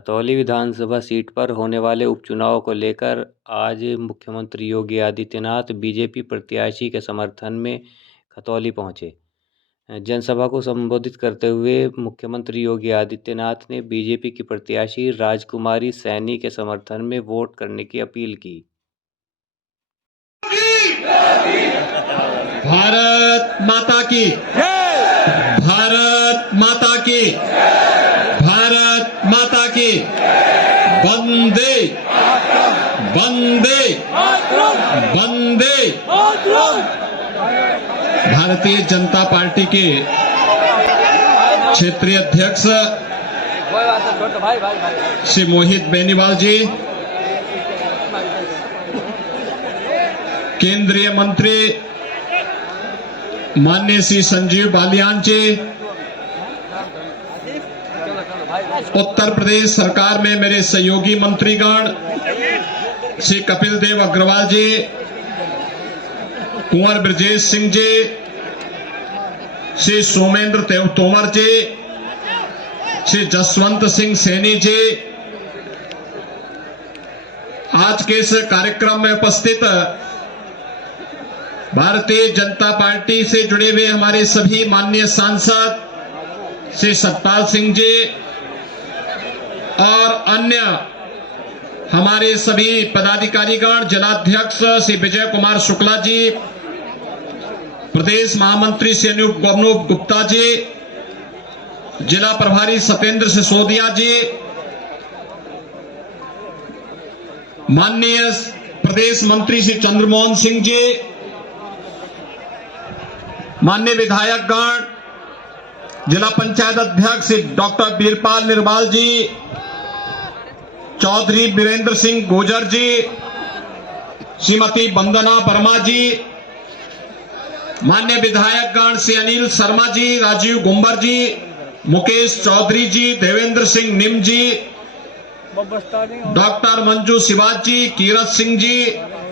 खतौली विधानसभा seat पर होने वाले उपचुनाव को लेकर आज मुख्यमंत्री योगी आदित्यनाथ बीजेपी प्रत्याशी के समर्थन में खतौली पहुंचे। जनसभा को संबोधित करते हुए मुख्यमंत्री योगी आदित्यनाथ ने बीजेपी की प्रत्याशी राजकुमारी सैनी के समर्थन में वोट करने की अपील की। भारत माता की भारत माता की भारत माता की वंदे वंदे वंदे। भारतीय जनता पार्टी के क्षेत्रीय अध्यक्ष श्री मोहित बेनीवाल जी, केंद्रीय मंत्री माननीय श्री संजीव बालियान जी, उत्तर प्रदेश सरकार में मेरे सहयोगी मंत्रीगण श्री कपिल देव अग्रवाल जी, कुंवर ब्रजेश सिंह जी, श्री सोमेंद्र तोमर जी, श्री जसवंत सिंह सैनी जी, आज के इस कार्यक्रम में उपस्थित भारतीय जनता पार्टी से जुड़े हुए हमारे सभी माननीय सांसद श्री सतपाल सिंह जी और अन्य हमारे सभी पदाधिकारीगण, जिलाध्यक्ष श्री विजय कुमार शुक्ला जी, प्रदेश महामंत्री श्री अनूप गुप्ता जी, जिला प्रभारी सत्येंद्र सिसोदिया जी, माननीय प्रदेश मंत्री श्री चंद्रमोहन सिंह जी, माननीय विधायकगण, जिला पंचायत अध्यक्ष श्री डॉक्टर बीरपाल निरवाल जी, चौधरी बीरेंद्र सिंह गुर्जर जी, श्रीमती वंदना वर्मा जी, माननीय विधायकगण श्री अनिल शर्मा जी, राजीव गुंबर जी, मुकेश चौधरी जी, देवेंद्र सिंह निम जी, डॉक्टर मंजू शिवाज जी, कीरत सिंह जी,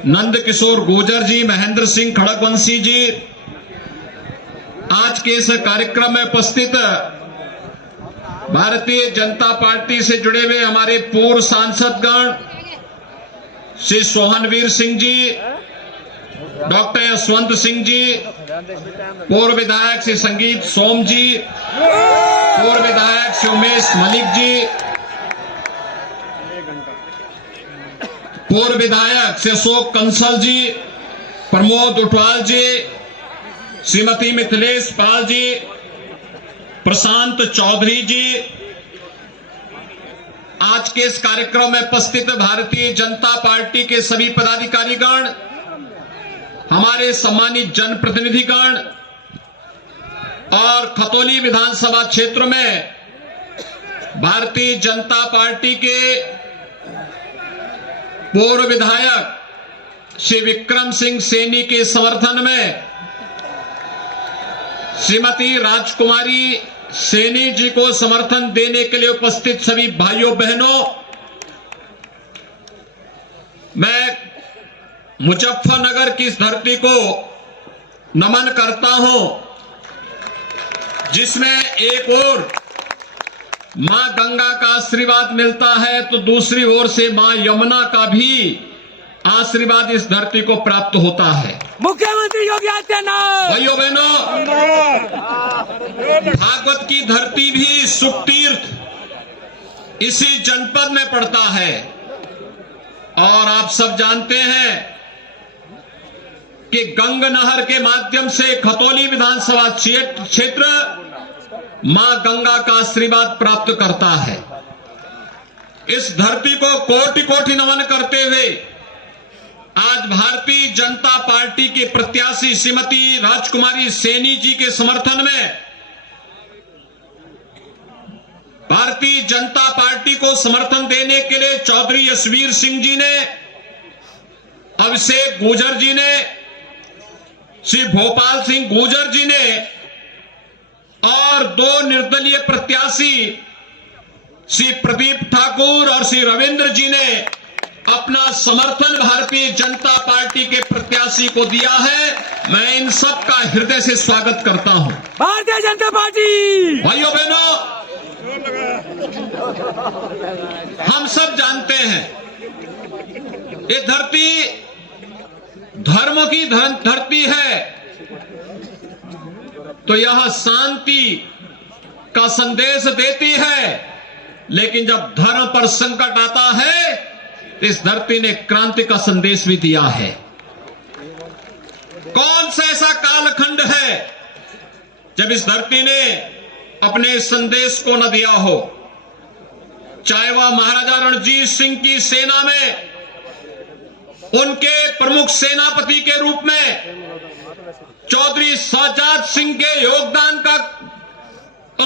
नंद किशोर गुर्जर जी, महेंद्र सिंह खड़गवंशी जी, आज के इस कार्यक्रम में उपस्थित भारतीय जनता पार्टी से जुड़े हुए हमारे पूर्व सांसदगण श्री सोहनवीर सिंह जी, डॉक्टर यशवंत सिंह जी, पूर्व विधायक श्री संगीत सोम जी, पूर्व विधायक श्री उमेश मलिक जी, पूर्व विधायक श्री अशोक कंसल जी, प्रमोद उटवाल जी, श्रीमती मिथिलेश पाल जी, प्रशांत चौधरी जी, आज के इस कार्यक्रम में उपस्थित भारतीय जनता पार्टी के सभी पदाधिकारीगण, हमारे सम्मानित जनप्रतिनिधिगण और खतौली विधानसभा क्षेत्र में भारतीय जनता पार्टी के पूर्व विधायक श्री विक्रम सिंह सैनी के समर्थन में श्रीमती राजकुमारी सैनी जी को समर्थन देने के लिए उपस्थित सभी भाइयों बहनों, मैं मुजफ्फरनगर की इस धरती को नमन करता हूं, जिसमें एक ओर मां गंगा का आशीर्वाद मिलता है तो दूसरी ओर से मां यमुना का भी आशीर्वाद इस धरती को प्राप्त होता है। मुख्यमंत्री योगी आदित्यनाथ। भाइयों बहनों, भागवत की धरती भी सुख तीर्थ इसी जनपद में पड़ता है और आप सब जानते हैं कि गंग नहर के माध्यम से खतौली विधानसभा क्षेत्र मां गंगा का आशीर्वाद प्राप्त करता है। इस धरती को कोटि कोटि नमन करते हुए आज भारतीय जनता पार्टी के प्रत्याशी श्रीमती राजकुमारी सैनी जी के समर्थन में भारतीय जनता पार्टी को समर्थन देने के लिए चौधरी यशवीर सिंह जी ने, अभिषेक गुर्जर जी ने, श्री भोपाल सिंह गुर्जर जी ने और दो निर्दलीय प्रत्याशी श्री प्रदीप ठाकुर और श्री रविंद्र जी ने अपना समर्थन भारतीय जनता पार्टी के प्रत्याशी को दिया है। मैं इन सब का हृदय से स्वागत करता हूं। भारतीय जनता पार्टी। भाइयों बहनों, हम सब जानते हैं ये धरती धर्म की धरती है, तो यह शांति का संदेश देती है, लेकिन जब धर्म पर संकट आता है तो इस धरती ने क्रांति का संदेश भी दिया है। कौन सा ऐसा कालखंड है जब इस धरती ने अपने संदेश को न दिया हो? चाहे वह महाराजा रणजीत सिंह की सेना में उनके प्रमुख सेनापति के रूप में चौधरी शहजाद सिंह के योगदान का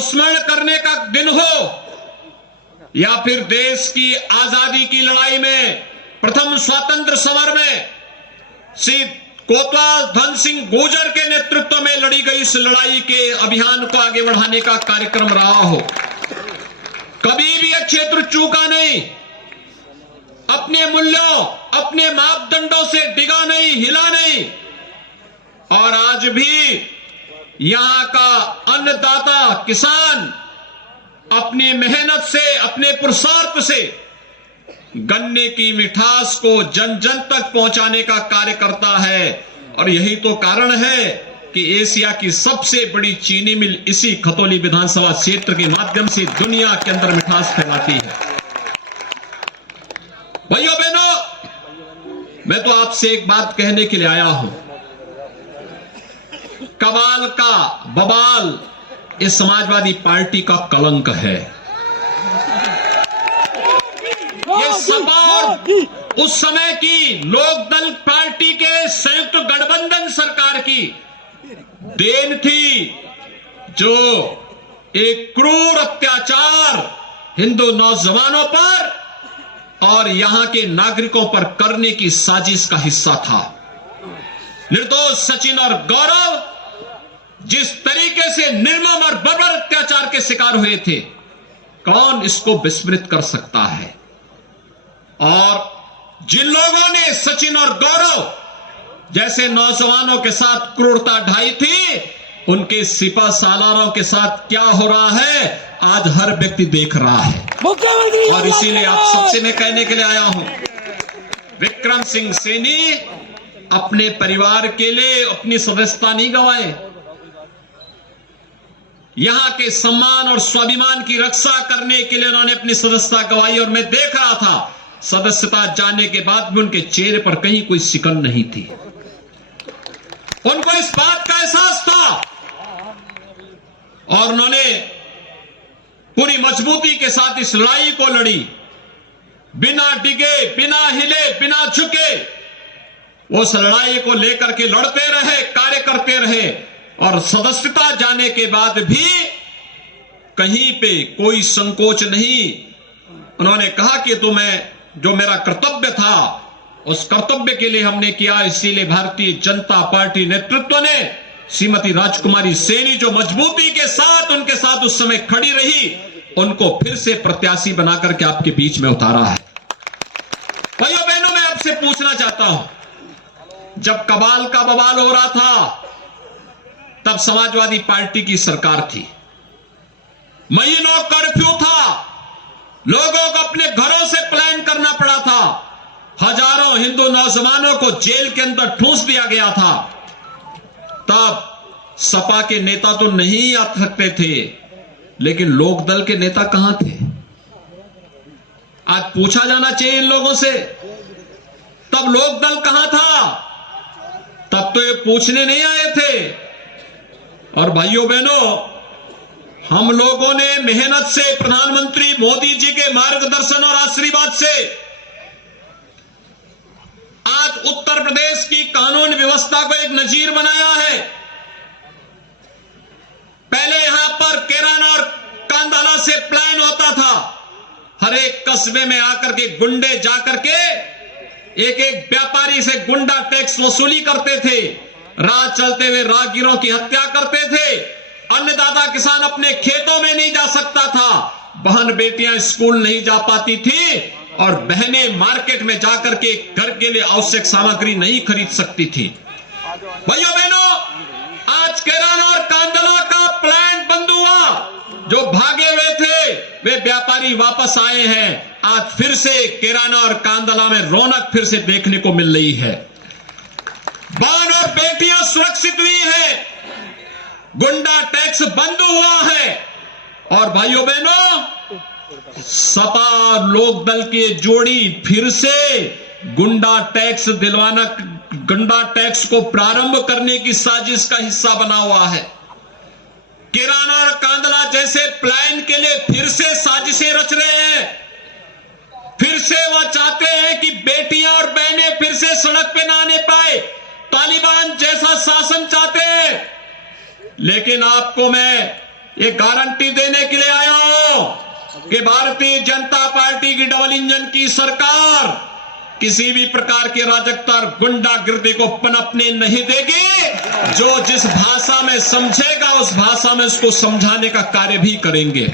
स्मरण करने का दिन हो, या फिर देश की आजादी की लड़ाई में प्रथम स्वतंत्र समर में श्री कोतवाल धन सिंह गुर्जर के नेतृत्व में लड़ी गई इस लड़ाई के अभियान को आगे बढ़ाने का कार्यक्रम रहा हो। कभी भी यह क्षेत्र चूका नहीं, अपने मूल्यों अपने मापदंडों से डिगा नहीं, हिला नहीं, और आज भी यहां का अन्नदाता किसान अपनी मेहनत से अपने पुरुषार्थ से गन्ने की मिठास को जन जन तक पहुंचाने का कार्य करता है। और यही तो कारण है कि एशिया की सबसे बड़ी चीनी मिल इसी खतौली विधानसभा क्षेत्र के माध्यम से दुनिया के अंदर मिठास फैलाती है। भाइयों बहनों, मैं तो आपसे एक बात कहने के लिए आया हूं, कबाल का बवाल इस समाजवादी पार्टी का कलंक है। ये सपा और उस समय की लोकदल पार्टी के संयुक्त गठबंधन सरकार की देन थी, जो एक क्रूर अत्याचार हिंदू नौजवानों पर और यहां के नागरिकों पर करने की साजिश का हिस्सा था। निर्दोष सचिन और गौरव जिस तरीके से निर्मम और बर्बर अत्याचार के शिकार हुए थे, कौन इसको विस्मृत कर सकता है? और जिन लोगों ने सचिन और गौरव जैसे नौजवानों के साथ क्रूरता ढाई थी, उनके सिपा सालारों के साथ क्या हो रहा है आज हर व्यक्ति देख रहा है। और इसीलिए आप सबसे मैं कहने के लिए आया हूं, विक्रम सिंह सैनी अपने परिवार के लिए अपनी सदस्यता नहीं गंवाए, यहां के सम्मान और स्वाभिमान की रक्षा करने के लिए उन्होंने अपनी सदस्यता गंवाई। और मैं देख रहा था सदस्यता जाने के बाद भी उनके चेहरे पर कहीं कोई सिकन नहीं थी। उनको इस बात का एहसास था और उन्होंने पूरी मजबूती के साथ इस लड़ाई को लड़ी, बिना डिगे, बिना हिले, बिना झुके। वो उस लड़ाई को लेकर के लड़ते रहे, कार्य करते रहे, और सदस्यता जाने के बाद भी कहीं पे कोई संकोच नहीं। उन्होंने कहा कि तो मैं जो मेरा कर्तव्य था उस कर्तव्य के लिए हमने किया। इसीलिए भारतीय जनता पार्टी नेतृत्व ने श्रीमती राजकुमारी सैनी जो मजबूती के साथ उनके साथ उस समय खड़ी रही, उनको फिर से प्रत्याशी बनाकर के आपके बीच में उतारा है। भाइयों बहनों, मैं आपसे पूछना चाहता हूं, जब कबाल का बवाल हो रहा था तब समाजवादी पार्टी की सरकार थी, महीनों कर्फ्यू था, लोगों को अपने घरों से पलायन करना पड़ा था, हजारों हिंदू नौजवानों को जेल के अंदर ठूंस दिया गया था। तब सपा के नेता तो नहीं आ सकते थे, लेकिन लोकदल के नेता कहां थे? आज पूछा जाना चाहिए इन लोगों से, तब लोकदल कहां था? तब तो ये पूछने नहीं आए थे। और भाइयों बहनों, हम लोगों ने मेहनत से प्रधानमंत्री मोदी जी के मार्गदर्शन और आशीर्वाद से आज उत्तर प्रदेश की कानून व्यवस्था को एक नजीर बनाया है। पहले यहां पर केराना और कांधाला से प्लान होता था, हर एक कस्बे में आकर के गुंडे जाकर के एक एक व्यापारी से गुंडा टैक्स वसूली करते थे, राह चलते हुए राहगीरों की हत्या करते थे, अन्नदाता किसान अपने खेतों में नहीं जा सकता था, बहन बेटियां स्कूल नहीं जा पाती थी, और बहनें मार्केट में जाकर के घर के लिए आवश्यक सामग्री नहीं खरीद सकती थी। भाइयों बहनों, आज केराना और कांधला का प्लांट बंद हुआ, जो भागे हुए थे वे व्यापारी वापस आए हैं। आज फिर से किराना और कांदला में रौनक फिर से देखने को मिल रही है। बहन और बेटियां सुरक्षित हुई है, गुंडा टैक्स बंद हुआ है। और भाइयों बहनों, सपा और लोक दल की जोड़ी फिर से गुंडा टैक्स को प्रारंभ करने की साजिश का हिस्सा बना हुआ है। किराना और कांदला जैसे प्लान के लिए फिर से साजिशें रच रहे हैं। फिर से वह चाहते हैं कि बेटियां और बहनें फिर से सड़क पे ना आने पाए, तालिबान जैसा शासन चाहते हैं। लेकिन आपको मैं ये गारंटी देने के लिए आया हूं कि भारतीय जनता पार्टी की डबल इंजन की सरकार किसी भी प्रकार की अराजकता और गुंडागिर्दी को पनपने नहीं देगी। जो जिस भाषा में समझेगा उस भाषा में उसको समझाने का कार्य भी करेंगे।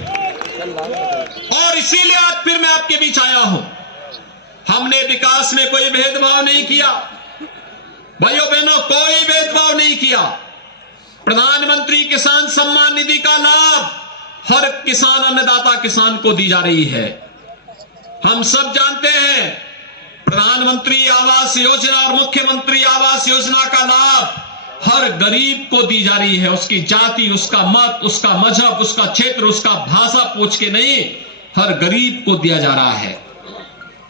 और इसीलिए आज फिर मैं आपके बीच आया हूं। हमने विकास में कोई भेदभाव नहीं किया भाइयों बहनों, कोई भेदभाव नहीं किया। प्रधानमंत्री किसान सम्मान निधि का लाभ हर किसान अन्नदाता किसान को दी जा रही है। हम सब जानते हैं प्रधानमंत्री आवास योजना और मुख्यमंत्री आवास योजना का लाभ हर गरीब को दी जा रही है। उसकी जाति, उसका मत, उसका मजहब, उसका क्षेत्र, उसका भाषा पूछ के नहीं, हर गरीब को दिया जा रहा है।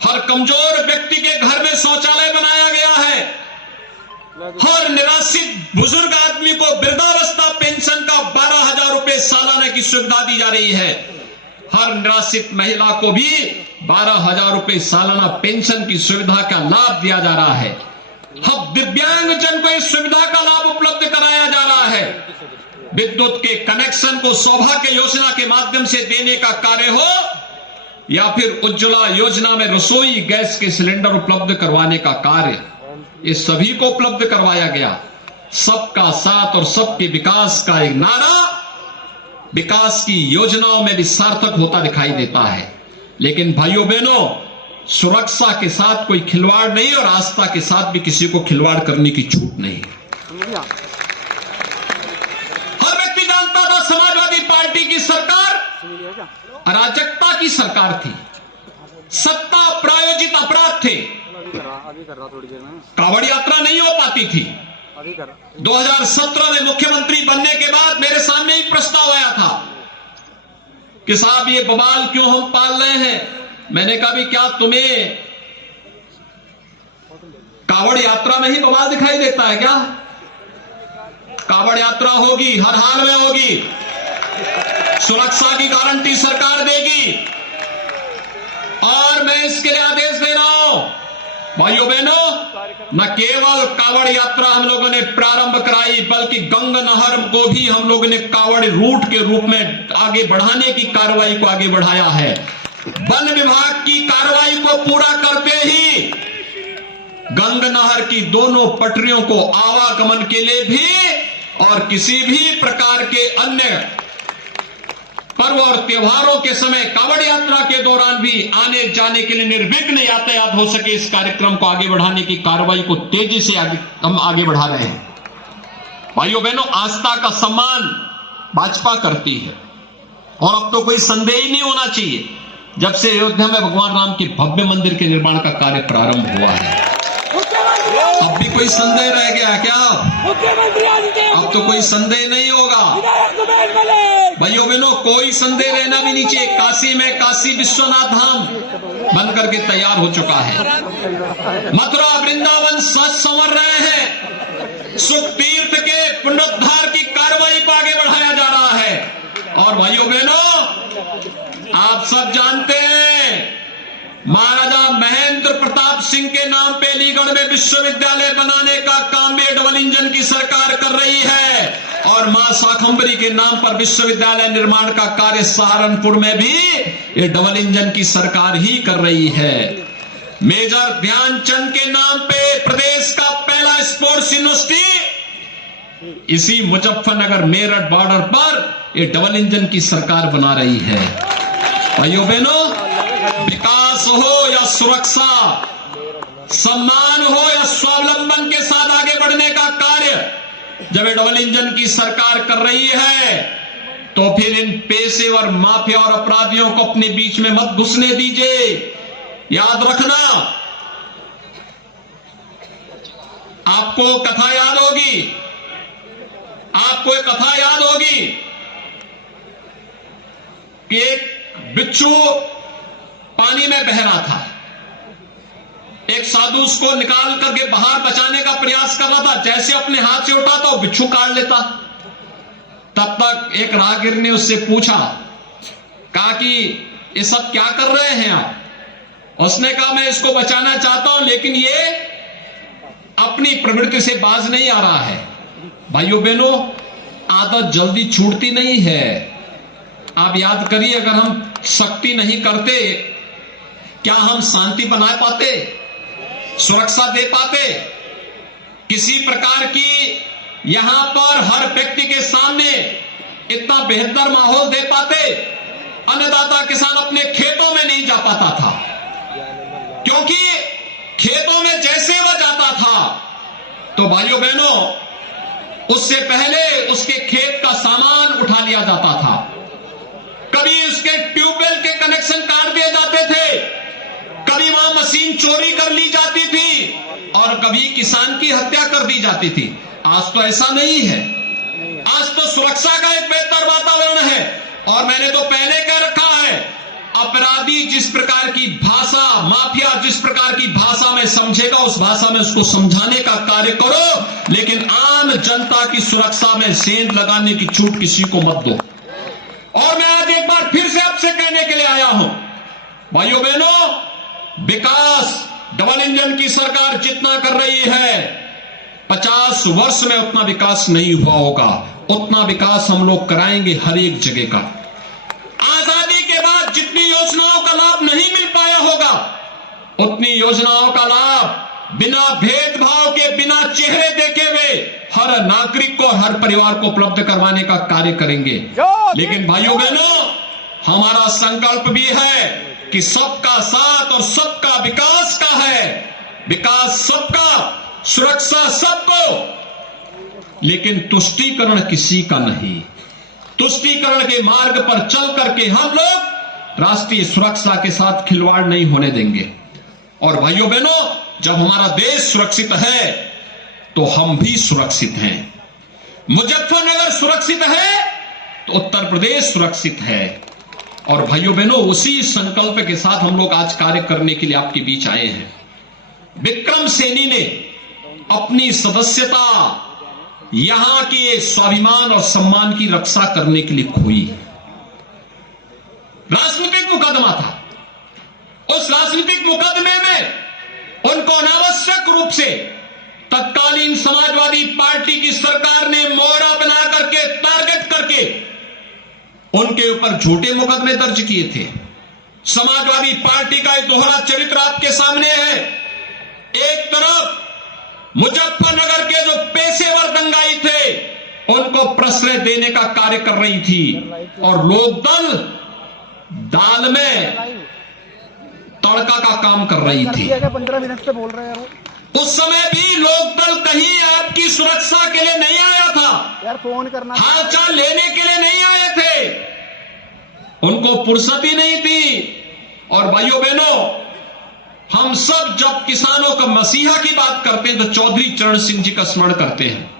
हर कमजोर व्यक्ति के घर में शौचालय बनाया गया है। हर निराश्रित बुजुर्ग आदमी को वृद्धावस्था पेंशन का 12,000 रुपए सालाना की सुविधा दी जा रही है। हर निराश्रित महिला को भी 12,000 रुपए सालाना पेंशन की सुविधा का लाभ दिया जा रहा है। अब दिव्यांगजन को इस सुविधा का लाभ उपलब्ध कराया जा रहा है। विद्युत के कनेक्शन को सौभाग्य योजना के माध्यम से देने का कार्य हो या फिर उज्ज्वला योजना में रसोई गैस के सिलेंडर उपलब्ध करवाने का कार्य, ये सभी को उपलब्ध करवाया गया। सबका साथ और सबके विकास का एक नारा विकास की योजनाओं में भी सार्थक होता दिखाई देता है। लेकिन भाइयों बहनों, सुरक्षा के साथ कोई खिलवाड़ नहीं और आस्था के साथ भी किसी को खिलवाड़ करने की छूट नहीं। हर व्यक्ति जानता था समाजवादी पार्टी की सरकार अराजकता की सरकार थी, सत्ता प्रायोजित अपराध थे। कावड़ यात्रा नहीं हो पाती थी। 2017 में मुख्यमंत्री बनने के बाद मेरे सामने एक प्रस्ताव आया था कि साहब ये बवाल क्यों हम पाल रहे हैं। मैंने कहा भी क्या तुम्हें कावड़ यात्रा में ही बवाल दिखाई देता है क्या? कावड़ यात्रा होगी, हर हाल में होगी, सुरक्षा की गारंटी सरकार देगी। और मैं इसके लिए आदेश दे रहा हूं भाइयों बहनों, न केवल कावड़ यात्रा हम लोगों ने प्रारंभ कराई बल्कि गंगा नहर को भी हम लोगों ने कावड़ रूट के रूप में आगे बढ़ाने की कार्रवाई को आगे बढ़ाया है। वन विभाग की कार्रवाई को पूरा करते ही गंगा नहर की दोनों पटरियों को आवागमन के लिए भी और किसी भी प्रकार के अन्य पर्व और त्योहारों के समय कावड़ यात्रा के दौरान भी आने जाने के लिए निर्विघ्न यातायात हो सके, इस कार्यक्रम को आगे बढ़ाने की कार्रवाई को तेजी से हम आगे बढ़ा रहे हैं। भाइयों बहनों, आस्था का सम्मान भाजपा करती है और अब तो कोई संदेह ही नहीं होना चाहिए। जब से अयोध्या में भगवान राम के भव्य मंदिर के निर्माण का कार्य प्रारंभ हुआ है, अब भी कोई संदेह रह गया क्या? अब तो कोई संदेह नहीं होगा भाइयों बहनों, कोई संदेह रहना भी नहीं चाहिए। काशी में काशी विश्वनाथ धाम बन करके तैयार हो चुका है। मथुरा वृंदावन सच संवर रहे हैं। सुख तीर्थ के पुनरुद्धार की कार्रवाई को आगे बढ़ाया जा रहा है। और भाइयों बहनों, आप सब जानते हैं महाराजा महेंद्र प्रताप सिंह के नाम पे अलीगढ़ में विश्वविद्यालय बनाने का काम भी डबल इंजन की सरकार कर रही है और मां शाकंभरी के नाम पर विश्वविद्यालय निर्माण का कार्य सहारनपुर में भी ये डबल इंजन की सरकार ही कर रही है। मेजर ध्यानचंद के नाम पे प्रदेश का पहला स्पोर्ट्स यूनिवर्सिटी इसी मुजफ्फरनगर मेरठ बॉर्डर पर ये डबल इंजन की सरकार बना रही है। भाइयों बहनों, विकास हो या सुरक्षा, सम्मान हो या स्वावलंबन के साथ आगे बढ़ने का कार्य जब ये डबल इंजन की सरकार कर रही है तो फिर इन पेशेवर माफिया और अपराधियों को अपने बीच में मत घुसने दीजिए। याद रखना, आपको कथा याद होगी, आपको एक कथा याद होगी कि एक बिच्छू पानी में बह रहा था। एक साधु उसको निकाल करके बाहर बचाने का प्रयास कर रहा था। जैसे अपने हाथ से उठाता वो बिच्छू काट लेता। तब तक एक राहगीर ने उससे पूछा, कहा कि ये सब क्या कर रहे हैं आप? उसने कहा, मैं इसको बचाना चाहता हूं, लेकिन ये अपनी प्रवृत्ति से बाज नहीं आ रहा है। भाइयों बहनों, आदत जल्दी छूटती नहीं है। आप याद करिए, अगर हम सख्ती नहीं करते, क्या हम शांति बना पाते, सुरक्षा दे पाते, किसी प्रकार की यहां पर हर व्यक्ति के सामने इतना बेहतर माहौल दे पाते? अन्नदाता किसान अपने खेतों में नहीं जा पाता था, क्योंकि खेतों में जैसे वह जाता था तो भाइयों बहनों, उससे पहले उसके खेत का सामान उठा लिया जाता था। कभी उसके ट्यूबवेल के कनेक्शन काट दिए जाते थे, कभी वहां मशीन चोरी कर ली जाती थी, और कभी किसान की हत्या कर दी जाती थी। आज तो ऐसा नहीं है। आज तो सुरक्षा का एक बेहतर वातावरण है। और मैंने तो पहले कह रखा है, अपराधी जिस प्रकार की भाषा, माफिया जिस प्रकार की भाषा में समझेगा, उस भाषा में उसको समझाने का कार्य करो, लेकिन आम जनता की सुरक्षा में सेंध लगाने की छूट किसी को मत दो। और मैं आज एक बार फिर से आपसे कहने के लिए आया हूं, भाइयों बहनों, विकास डबल इंजन की सरकार जितना कर रही है, 50 वर्ष में उतना विकास नहीं हुआ होगा। उतना विकास हम लोग कराएंगे हर एक जगह का। आजादी के बाद जितनी योजनाओं का लाभ नहीं मिल पाया होगा, उतनी योजनाओं का लाभ बिना भेदभाव के, बिना चेहरे देखे हुए हर नागरिक को, हर परिवार को उपलब्ध करवाने का कार्य करेंगे। लेकिन भाइयों बहनों, हमारा संकल्प भी है कि सबका साथ और सबका विकास का है। विकास सबका, सुरक्षा सबको, लेकिन तुष्टीकरण किसी का नहीं। तुष्टीकरण के मार्ग पर चल करके हम लोग राष्ट्रीय सुरक्षा के साथ खिलवाड़ नहीं होने देंगे। और भाइयों बहनों, जब हमारा देश सुरक्षित है तो हम भी सुरक्षित हैं। मुजफ्फरनगर सुरक्षित है तो उत्तर प्रदेश सुरक्षित है। और भाइयों बहनों, उसी संकल्प के साथ हम लोग आज कार्य करने के लिए आपके बीच आए हैं। विक्रम सैनी ने अपनी सदस्यता यहां के स्वाभिमान और सम्मान की रक्षा करने के लिए खोई। राजनीतिक मुकदमा था। उस राजनीतिक मुकदमे में उनको अनावश्यक रूप से तत्कालीन समाजवादी पार्टी की सरकार ने मोहरा बना करके, टारगेट करके उनके ऊपर झूठे मुकदमे दर्ज किए थे। समाजवादी पार्टी का एक दोहरा चरित्र आपके सामने है। एक तरफ मुजफ्फरनगर के जो पेशेवर दंगाई थे, उनको प्रश्रय देने का कार्य कर रही थी, और लोकदल दाल में तड़का का काम कर रही थी। 15 मिनट से बोल रहे हैं उस समय भी लोकदल कहीं आपकी सुरक्षा के लिए नहीं आया था यार, फोन करना, हालचाल लेने के लिए नहीं आए थे। उनको फुर्सत ही नहीं थी। और भाइयों बहनों, हम सब जब किसानों का मसीहा की बात करते हैं तो चौधरी चरण सिंह जी का स्मरण करते हैं।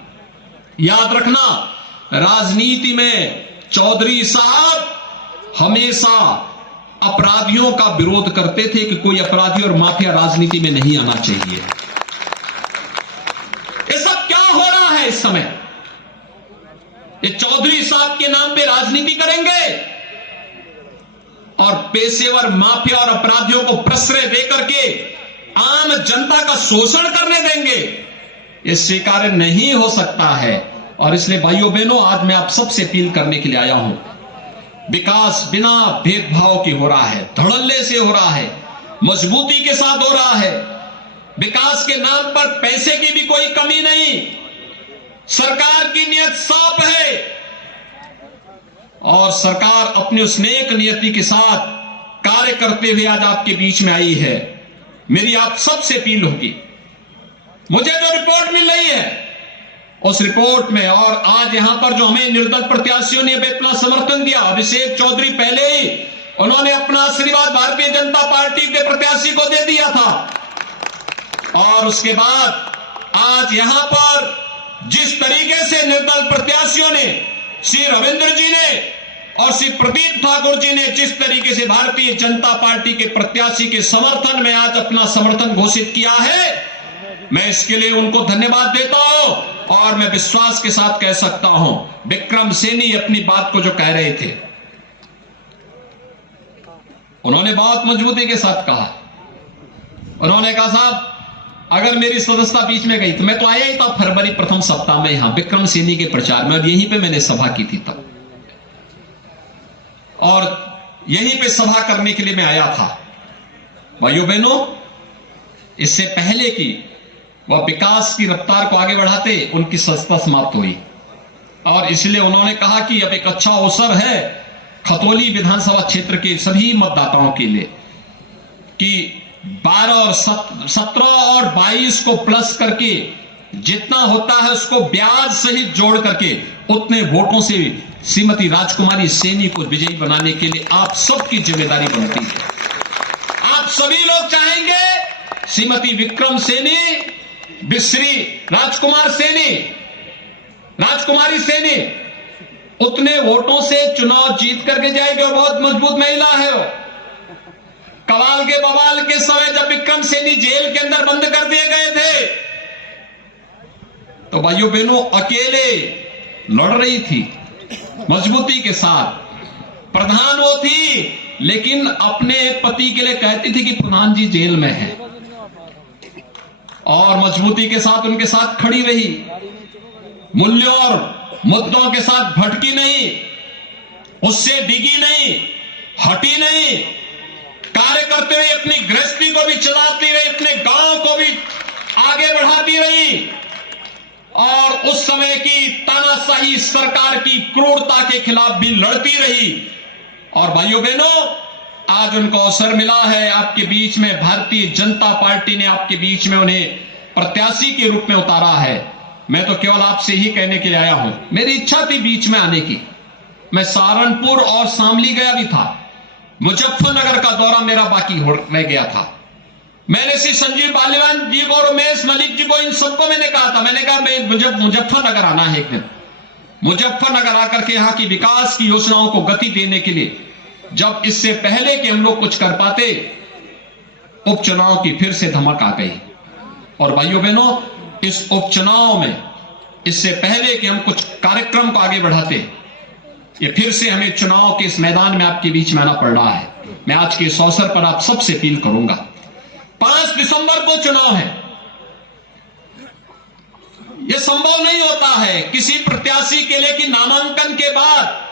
याद रखना, राजनीति में चौधरी साहब हमेशा अपराधियों का विरोध करते थे कि कोई अपराधी और माफिया राजनीति में नहीं आना चाहिए। ये सब क्या हो रहा है इस समय? ये चौधरी साहब के नाम पे राजनीति करेंगे और पेशेवर माफिया और अपराधियों को प्रश्रय देकर के आम जनता का शोषण करने देंगे। ये स्वीकार्य नहीं हो सकता है। और इसलिए भाइयों बहनों, आज मैं आप सबसे अपील करने के लिए आया हूं। विकास बिना भेदभाव के हो रहा है, धड़ल्ले से हो रहा है, मजबूती के साथ हो रहा है। विकास के नाम पर पैसे की भी कोई कमी नहीं। सरकार की नियत साफ है और सरकार अपनी उस नेक नियति के साथ कार्य करते हुए आज आपके बीच में आई है। मेरी आप सबसे अपील होगी, मुझे जो रिपोर्ट मिल रही है उस रिपोर्ट में। और आज यहां पर जो हमें निर्दल प्रत्याशियों ने अपना समर्थन दिया, अभिषेक चौधरी पहले ही उन्होंने अपना आशीर्वाद भारतीय जनता पार्टी के प्रत्याशी को दे दिया था, और उसके बाद आज यहां पर जिस तरीके से निर्दल प्रत्याशियों ने, श्री रविंद्र जी ने और श्री प्रदीप ठाकुर जी ने जिस तरीके से भारतीय जनता पार्टी के प्रत्याशी के समर्थन में आज अपना समर्थन घोषित किया है, मैं इसके लिए उनको धन्यवाद देता हूं। और मैं विश्वास के साथ कह सकता हूं, विक्रम सैनी अपनी बात को जो कह रहे थे, उन्होंने बहुत मजबूती के साथ कहा। उन्होंने कहा, साहब अगर मेरी सदस्यता बीच में गई तो मैं तो आया ही था फरवरी प्रथम सप्ताह में यहां विक्रम सैनी के प्रचार में, और यहीं पे मैंने सभा की थी तब, और यहीं पे सभा करने के लिए मैं आया था। भाइयों बहनों, इससे पहले कि वह विकास की रफ्तार को आगे बढ़ाते, उनकी सदस्यता समाप्त हुई, और इसलिए उन्होंने कहा कि अब एक अच्छा अवसर है खतौली विधानसभा क्षेत्र के सभी मतदाताओं के लिए कि 12 और 17 और 22 को प्लस करके जितना होता है उसको ब्याज सहित जोड़ करके उतने वोटों से श्रीमती राजकुमारी सैनी को विजयी बनाने के लिए आप सबकी जिम्मेदारी बनती है। आप सभी लोग चाहेंगे श्रीमती विक्रम सैनी, श्री राजकुमारी सैनी उतने वोटों से चुनाव जीत करके जाएगी, और बहुत मजबूत महिला है वो। कवाल के बवाल के समय जब विक्रम सैनी जेल के अंदर बंद कर दिए गए थे, तो भाइयों बहनों अकेले लड़ रही थी मजबूती के साथ। प्रधान वो थी, लेकिन अपने पति के लिए कहती थी कि प्रधान जी जेल में है, और मजबूती के साथ उनके साथ खड़ी रही, मूल्यों और मुद्दों के साथ भटकी नहीं, उससे डिगी नहीं, हटी नहीं, कार्य करते हुए अपनी गृहस्थी को भी चलाती रही, अपने गांव को भी आगे बढ़ाती रही, और उस समय की तानाशाही सरकार की क्रूरता के खिलाफ भी लड़ती रही। और भाइयों बहनों, आज उनको अवसर मिला है आपके बीच में, भारतीय जनता पार्टी ने आपके बीच में उन्हें प्रत्याशी के रूप में उतारा है। मैं तो केवल आपसे ही कहने के लिए आया हूं, मेरी इच्छा थी बीच में आने की। मैं सहारनपुर और शामली गया भी था, मुजफ्फरनगर का दौरा मेरा बाकी रह गया था। मैंने श्री संजीव पालीवान जी को और उमेश मलिक जी को, इन सबको मैंने कहा था, मैंने कहा मुझे मुजफ्फरनगर आना है एक दिन, मुजफ्फरनगर आकर के यहाँ की विकास की योजनाओं को गति देने के लिए। जब इससे पहले कि हम लोग कुछ कर पाते, उपचुनाव की फिर से धमक आ गई। और भाइयों बहनों, इस उपचुनाव में इससे पहले कि हम कुछ कार्यक्रम को आगे बढ़ाते, ये फिर से हमें चुनाव के इस मैदान में आपके बीच में आना पड़ रहा है। मैं आज के इस अवसर पर आप सबसे अपील करूंगा, 5 दिसंबर को चुनाव है। यह संभव नहीं होता है किसी प्रत्याशी के लिए कि नामांकन के बाद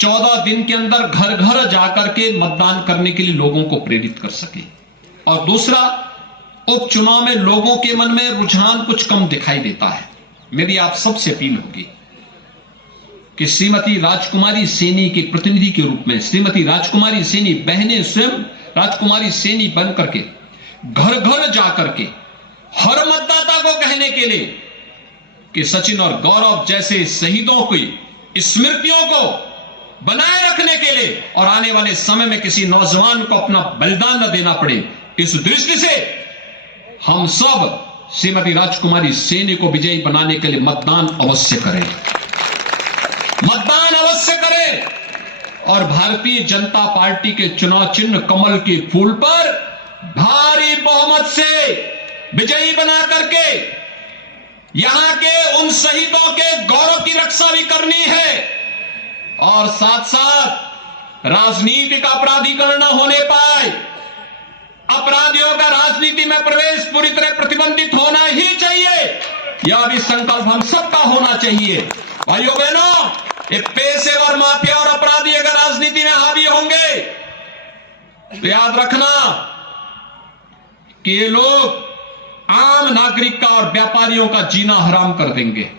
14 दिन के अंदर घर घर जाकर के मतदान करने के लिए लोगों को प्रेरित कर सके। और दूसरा, उपचुनाव में लोगों के मन में रुझान कुछ कम दिखाई देता है। मेरी आप सबसे अपील होगी कि श्रीमती राजकुमारी सैनी के प्रतिनिधि के रूप में, श्रीमती राजकुमारी सैनी बहनें स्वयं राजकुमारी सैनी बन करके घर घर जाकर के हर मतदाता को कहने के लिए कि सचिन और गौरव जैसे शहीदों की स्मृतियों को बनाए रखने के लिए और आने वाले समय में किसी नौजवान को अपना बलिदान न देना पड़े, इस दृष्टि से हम सब श्रीमती राजकुमारी सैनी को विजयी बनाने के लिए मतदान अवश्य करें, मतदान अवश्य करें। और भारतीय जनता पार्टी के चुनाव चिन्ह कमल के फूल पर भारी बहुमत से विजयी बना करके यहां के उन शहीदों के गौरव की रक्षा भी करनी है, और साथ साथ राजनीतिक अपराधीकरण न होने पाए, अपराधियों का राजनीति में प्रवेश पूरी तरह प्रतिबंधित होना ही चाहिए। यह भी संकल्प हम सबका होना चाहिए। भाइयों बहनों, ये पेशेवर माफिया और अपराधी अगर राजनीति में हावी होंगे तो याद रखना कि ये लोग आम नागरिक का और व्यापारियों का जीना हराम कर देंगे,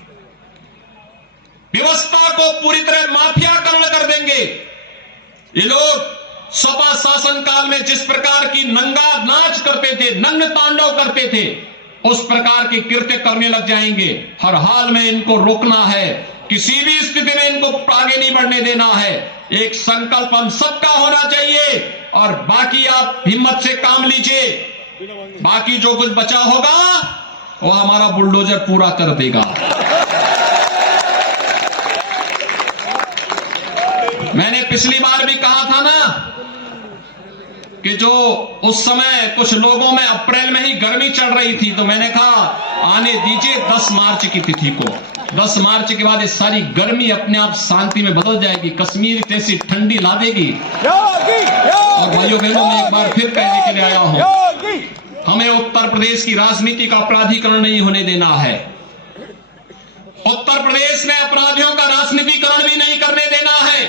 व्यवस्था को पूरी तरह माफियाकरण कर देंगे। ये लोग सपा शासन काल में जिस प्रकार की नंगा नाच करते थे, नग्न तांडव करते थे, उस प्रकार के कृत्य करने लग जाएंगे। हर हाल में इनको रोकना है, किसी भी स्थिति में इनको आगे नहीं बढ़ने देना है। एक संकल्प हम सबका होना चाहिए और बाकी आप हिम्मत से काम लीजिए। बाकी जो कुछ बचा होगा वो हमारा बुलडोजर पूरा कर देगा। मैंने पिछली बार भी कहा था ना कि जो उस समय कुछ लोगों में अप्रैल में ही गर्मी चढ़ रही थी, तो मैंने कहा आने दीजिए 10 मार्च की तिथि को। 10 मार्च के बाद ये सारी गर्मी अपने आप शांति में बदल जाएगी, कश्मीर जैसी ठंडी ला देगी। और भाइयों बहनों, मैं एक बार फिर कहने के लिए आया हूं, हमें उत्तर प्रदेश की राजनीति का अपराधीकरण नहीं होने देना है। उत्तर प्रदेश में अपराधियों का राजनीतिकरण भी नहीं करने देना है।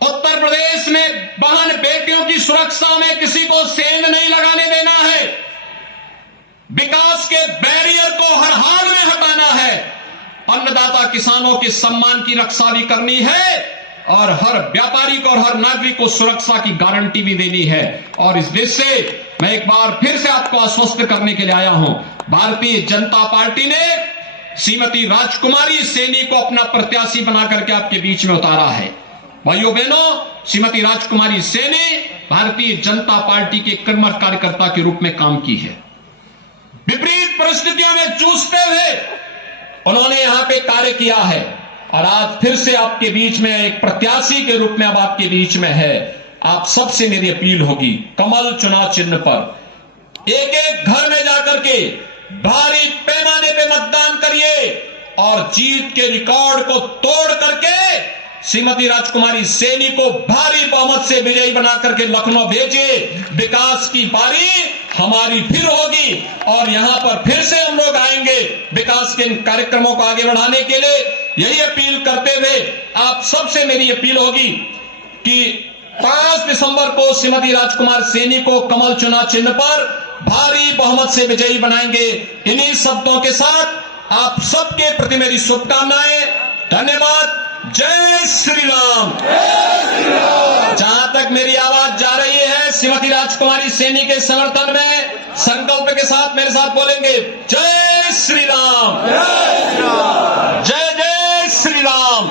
उत्तर प्रदेश में बहन बेटियों की सुरक्षा में किसी को सेंध नहीं लगाने देना है। विकास के बैरियर को हर हाल में हटाना है। अन्नदाता किसानों के सम्मान की रक्षा भी करनी है और हर व्यापारी को और हर नागरिक को सुरक्षा की गारंटी भी देनी है। और इस देश से मैं एक बार फिर से आपको आश्वस्त करने के लिए आया हूं, भारतीय जनता पार्टी ने श्रीमती राजकुमारी सैनी को अपना प्रत्याशी बना करके आपके बीच में उतारा है। भाइयों बहनों, श्रीमती राजकुमारी सैनी भारतीय जनता पार्टी के कर्मठ कार्यकर्ता के रूप में काम की है। विपरीत परिस्थितियों में जूझते हुए उन्होंने यहां पे कार्य किया है और आज फिर से आपके बीच में एक प्रत्याशी के रूप में अब आपके बीच में है। आप सबसे मेरी अपील होगी, कमल चुनाव चिन्ह पर एक एक घर में जाकर के भारी पैमाने पे मतदान करिए और जीत के रिकॉर्ड को तोड़ करके श्रीमती राजकुमारी सैनी को भारी बहुमत से विजयी बना करके लखनऊ भेजिए। विकास की बारी हमारी फिर होगी और यहां पर फिर से हम लोग आएंगे विकास के इन कार्यक्रमों को आगे बढ़ाने के लिए। यही अपील करते हुए आप सबसे मेरी अपील होगी कि 5 दिसंबर को श्रीमती राजकुमार सैनी को कमल चुनाव चिन्ह पर भारी बहुमत से विजयी बनाएंगे। इन्हीं शब्दों के साथ आप सबके प्रति मेरी शुभकामनाएं। धन्यवाद। जय श्री राम। जहां तक मेरी आवाज जा रही है श्रीमती राजकुमारी सैनी के समर्थन में संकल्प के साथ मेरे साथ बोलेंगे, जय श्री राम, जय जय श्री राम।